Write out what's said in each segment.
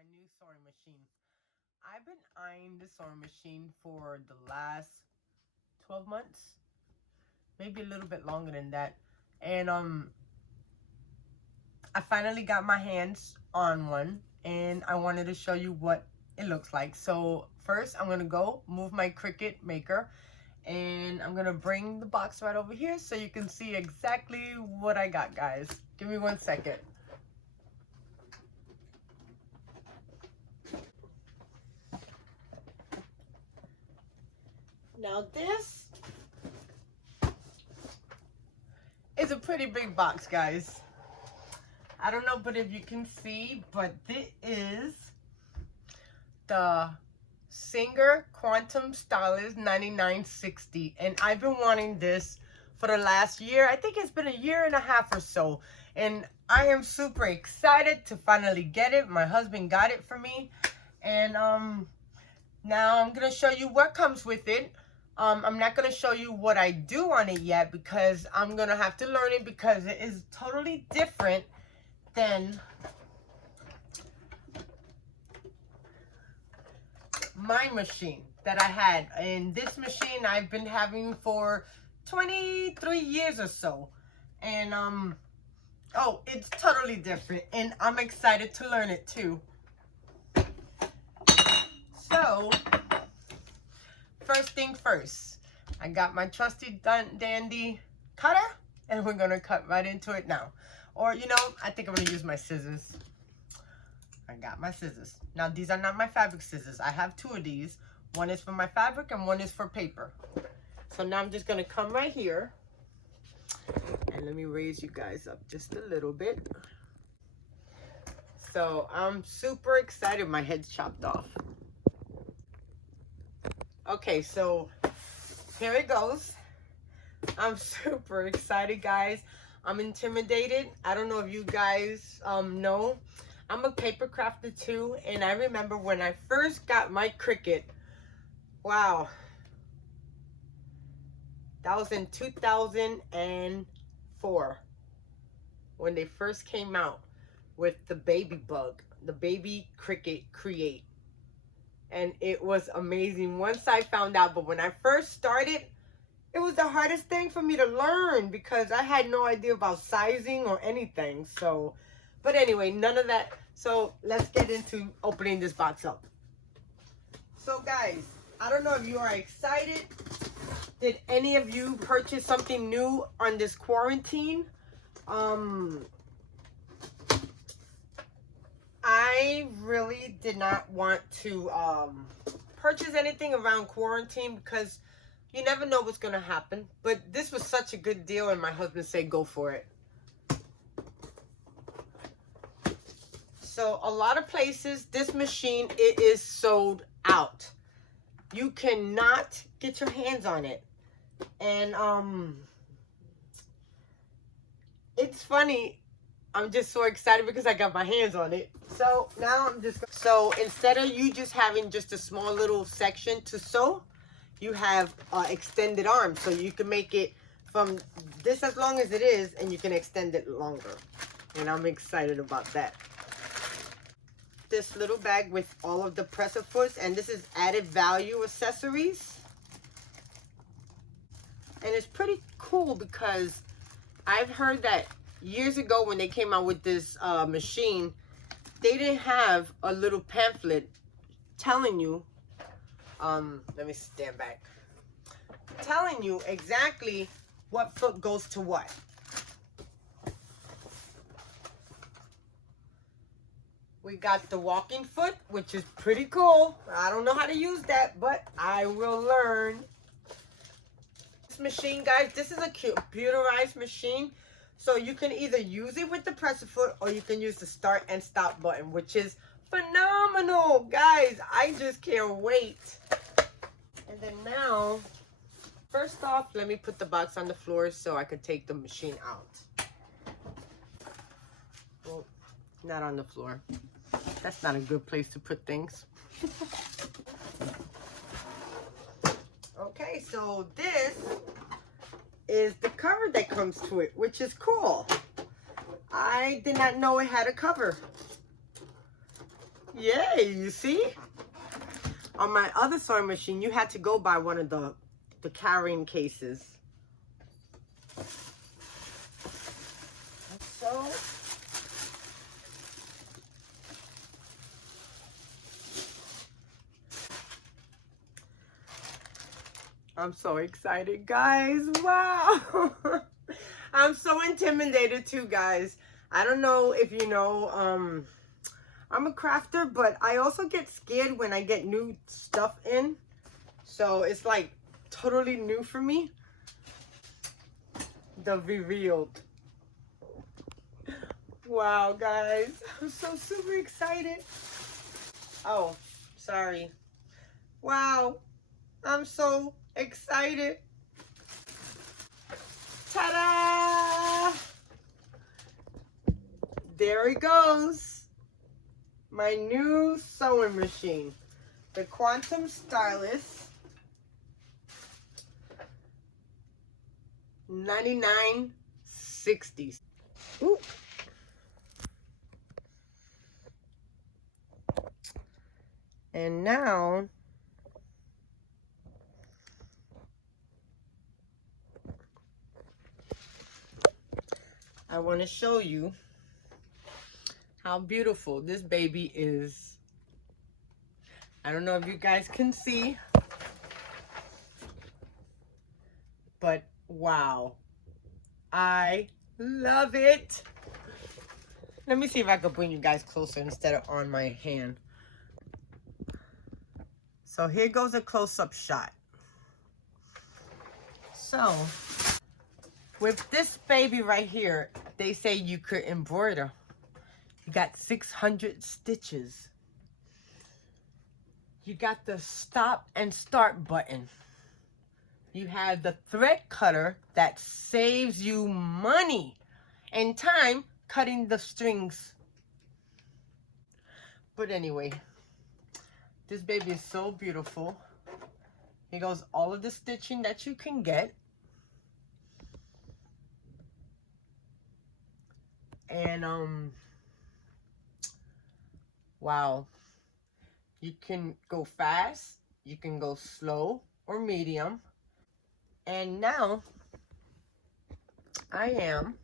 my new sewing machine. I've been eyeing the sewing machine for the last 12 months, maybe a little bit longer than that. And I finally got my hands on one, and I wanted to show you what it looks like. So first I'm gonna go move my Cricut maker, and I'm gonna bring the box right over here so you can see exactly what I got, guys. Give me 1 second. Now this is a pretty big box, guys. I don't know, but if you can see, but this is the Singer Quantum Stylist 9960, and I've been wanting this for the last year. I think it's been a year and a half or so, and I am super excited to finally get it. My husband got it for me, and now I'm gonna show you what comes with it. I'm not gonna show you what I do on it yet because I'm gonna have to learn it, because it is totally different than my machine that I had. And this machine I've been having for 23 years or so, and oh, it's totally different, and I'm excited to learn it too. So first thing first, I got my trusty dandy cutter, and we're gonna cut right into it now. Or, you know, I think I'm gonna use my scissors. I got my scissors. Now, these are not my fabric scissors. I have two of these. One is for my fabric and one is for paper. So now I'm just gonna come right here, and let me raise you guys up just a little bit. So I'm super excited. My head's chopped off. Okay, so here it goes. I'm super excited, guys. I'm intimidated. I don't know if you guys know, I'm a paper crafter too, and I remember when I first got my Cricut, wow, that was in 2004 when they first came out with the baby bug, the baby Cricut Create, and it was amazing once I found out. But when I first started, it was the hardest thing for me to learn because I had no idea about sizing or anything. So, but anyway, none of that. So let's get into opening this box up. So guys, I don't know if you are excited. Did any of you purchase something new on this quarantine? I really did not want to purchase anything around quarantine because you never know what's going to happen. But this was such a good deal, and my husband said go for it. So a lot of places, this machine, it is sold out. You cannot get your hands on it. And it's funny. I'm just so excited because I got my hands on it. So now I'm just, so instead of you just having just a small little section to sew, you have extended arms, so you can make it from this as long as it is, and you can extend it longer. And I'm excited about that. This little bag with all of the presser foots, and this is added value accessories. And it's pretty cool because I've heard that years ago when they came out with this machine, they didn't have a little pamphlet telling you, let me stand back, telling you exactly what foot goes to what. We got the walking foot, which is pretty cool. I don't know how to use that, but I will learn. This machine, guys, this is a computerized machine. So you can either use it with the presser foot or you can use the start and stop button, which is phenomenal, guys. I just can't wait. And then now, first off, let me put the box on the floor so I can take the machine out. Well, not on the floor. That's not a good place to put things. Okay, so this is the cover that comes to it, which is cool. I did not know it had a cover. Yay, you see? On my other sewing machine, you had to go buy one of the carrying cases. So, I'm so excited, guys. Wow. I'm so intimidated too, guys. I don't know if you know, I'm a crafter, but I also get scared when I get new stuff in. So it's like totally new for me. The revealed. Wow, guys. I'm so super excited. Oh, sorry. Wow. I'm so excited. Ta-da! There it goes. My new sewing machine. The Quantum Stylist. 99.60. Ooh. And now I want to show you how beautiful this baby is. I don't know if you guys can see, but wow, I love it. Let me see if I can bring you guys closer instead of on my hand. So here goes a close-up shot. So with this baby right here, they say you could embroider. You got 600 stitches. You got the stop and start button. You have the thread cutter that saves you money and time cutting the strings. But anyway, this baby is so beautiful. Here goes all of the stitching that you can get. And wow, you can go fast, you can go slow or medium. And now I am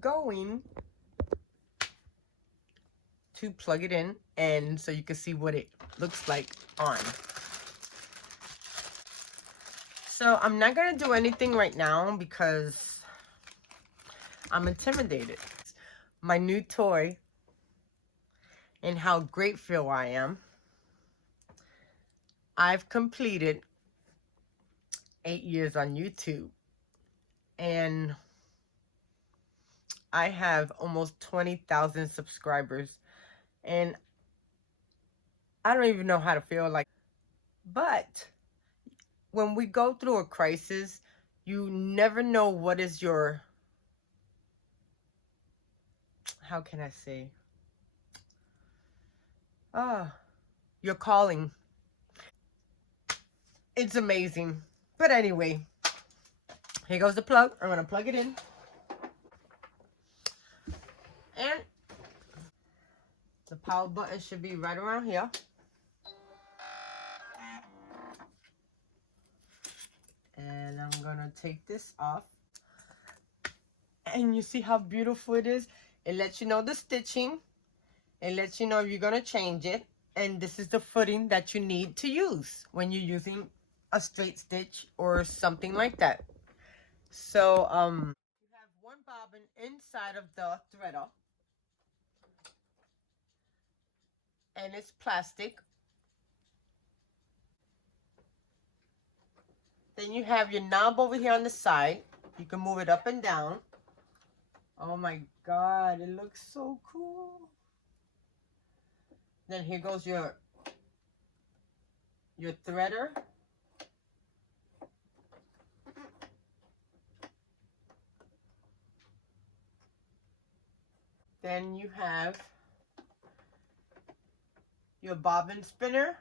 going to plug it in, and so you can see what it looks like on. So I'm not gonna do anything right now because I'm intimidated. My new toy and how grateful I am. I've completed 8 years on YouTube, and I have almost 20,000 subscribers, and I don't even know how to feel like. But when we go through a crisis, you never know what is your, how can I say, your calling. It's amazing. But anyway, here goes the plug. I'm gonna plug it in. And the power button should be right around here. And I'm gonna take this off. And you see how beautiful it is? It lets you know the stitching. It lets you know if you're gonna change it. And this is the footing that you need to use when you're using a straight stitch or something like that. So you have one bobbin inside of the threader, and it's plastic. Then you have your knob over here on the side. You can move it up and down. Oh my God, it looks so cool. Then here goes your threader. Then you have your bobbin spinner.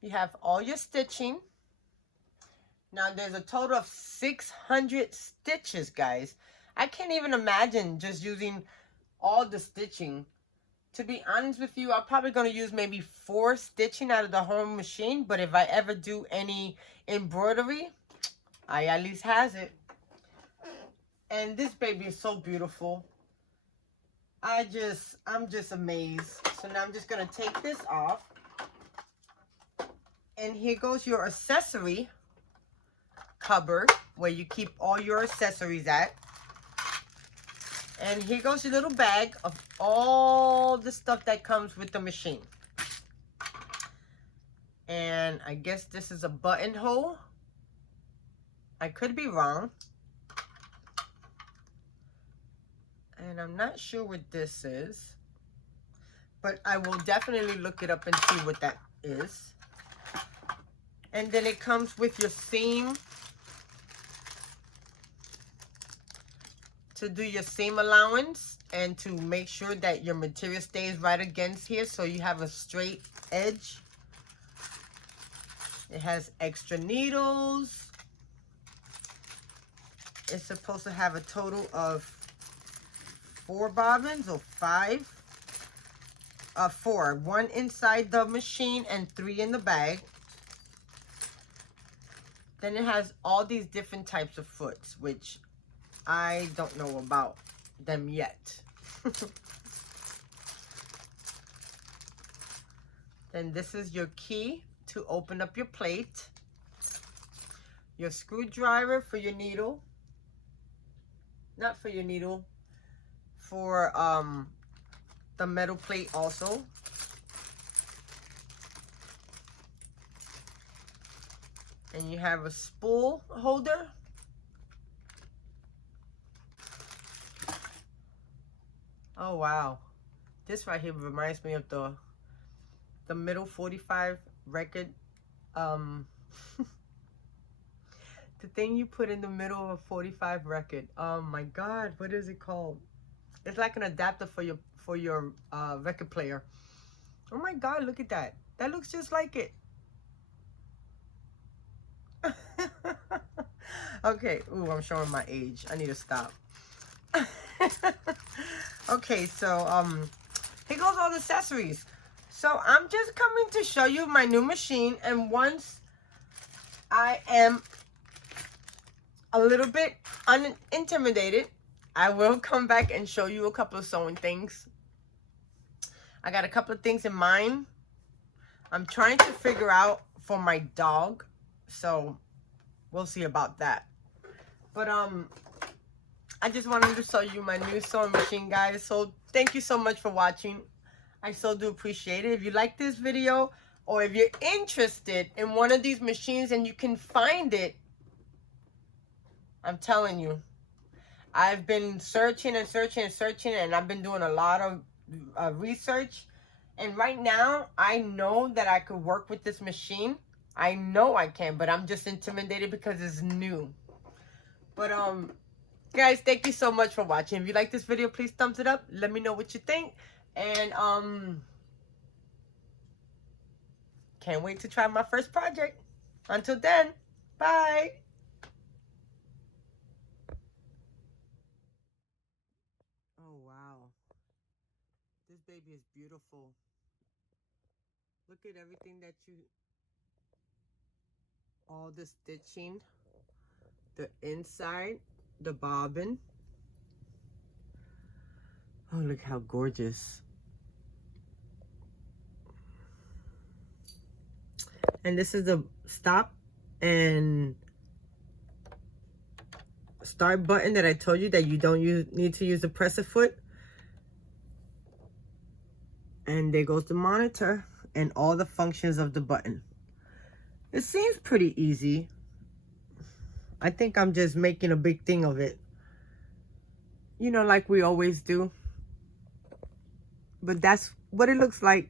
You have all your stitching. Now there's a total of 600 stitches, guys. I can't even imagine just using all the stitching To be honest with you, I'm probably going to use maybe 4 stitching out of the whole machine. But if I ever do any embroidery, I at least has it. And this baby is so beautiful. I'm just amazed. So now I'm just going to take this off. And here goes your accessory cupboard where you keep all your accessories at. And here goes your little bag of all the stuff that comes with the machine. And I guess this is a buttonhole. I could be wrong. And I'm not sure what this is. But I will definitely look it up and see what that is. And then it comes with your seam. To do your seam allowance and to make sure that your material stays right against here so you have a straight edge. It has extra needles. It's supposed to have a total of 4 bobbins or 5. 4. 1 inside the machine and 3 in the bag. Then it has all these different types of foots, which I don't know about them yet. Then this is your key to open up your plate. Your screwdriver for your needle. Not for your needle. For the metal plate also. And you have a spool holder. Oh wow, this right here reminds me of the middle 45 record. The thing you put in the middle of a 45 record. Oh my God, what is it called? It's like an adapter for your record player. Oh my God, look at that. That looks just like it. Okay, ooh, I'm showing my age. I need to stop. Okay, so here goes all the accessories. So I'm just coming to show you my new machine, and once I am a little bit intimidated, I will come back and show you a couple of sewing things. I got a couple of things in mind. I'm trying to figure out for my dog, so we'll see about that. But I just wanted to show you my new sewing machine, guys. So thank you so much for watching. I so do appreciate it. If you like this video, or if you're interested in one of these machines and you can find it, I'm telling you, I've been searching and searching and searching, and I've been doing a lot of research. And right now, I know that I could work with this machine. I know I can, but I'm just intimidated because it's new. But guys, thank you so much for watching. If you like this video, please thumbs it up. Let me know what you think. And can't wait to try my first project. Until then, bye. Oh wow, this baby is beautiful. Look at everything that all the stitching, the inside, the bobbin. Oh, look how gorgeous. And this is the stop and start button that I told you that you don't need to use the presser foot. And there goes the monitor and all the functions of the button. It seems pretty easy. I think I'm just making a big thing of it. You know, like we always do. But that's what it looks like.